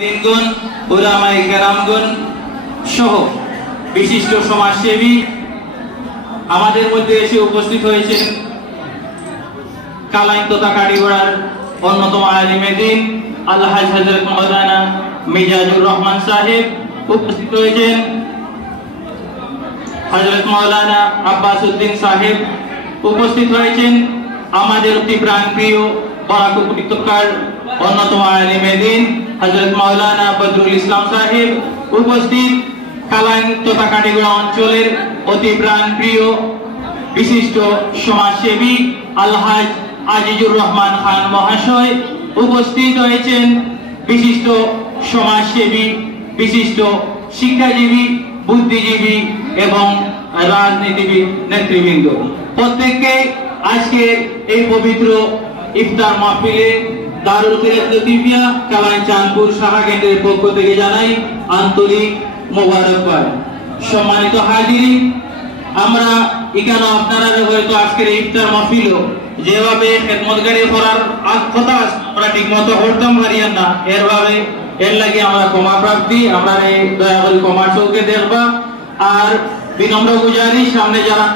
দিনগণ উলামায়ে কেরামগণ সহ বিশিষ্ট সমাজসেবী আমাদের মধ্যে এসে উপস্থিত হয়েছেন। কালাইন তথা কাটিগড়ার অন্যতম আলিমে দ্বীন আলহাজ হযরত মাওলানা মিজাজুর রহমান সাহেব উপস্থিত হয়েছেন। হযরত মাওলানা আব্বাস উদ্দিন সাহেব উপস্থিত হয়েছেন। আমাদের অতি প্রাণপ্রিয় বরাক উপত্যকার অন্যতম আলিমে দ্বীন হযরত মাওলানা বদরুল ইসলাম সাহেব উপস্থিত। কালাইন তথা কাটিগড়া অঞ্চলের অতি প্রাণপ্রিয় বিশিষ্ট সমাজসেবী আলহাজ আজিজুর রহমান খান মহাশয় উপস্থিত হয়েছেন। বিশিষ্ট সমাজসেবী, বিশিষ্ট শিক্ষাজীবী, বুদ্ধিজীবী এবং রাজনীতিবিদ নেতৃবৃন্দ প্রত্যেককে আজকের এই পবিত্র ইফতার মাহফিলে দারুল খিলাফত লতিফিয়া কালাইন চাঁদপুর শাখা কেন্দ্রের পক্ষ থেকে জানাই আন্তরিক মোবারকবাদ। সম্মানিত হাজিরিন, আমরা এখানে আপনারা হয়তো আজকের ইফতার মাহফিল যেভাবে খেদমতগারি করার কথা আমরা ঠিক মতো করতাম পারিয়ান না, এর লাগে আমরা ক্ষমা প্রার্থী। আমরা দয়া করে ক্ষমার চোখে দেখবা আর বিনম্র গুজারিশ সামনে যারা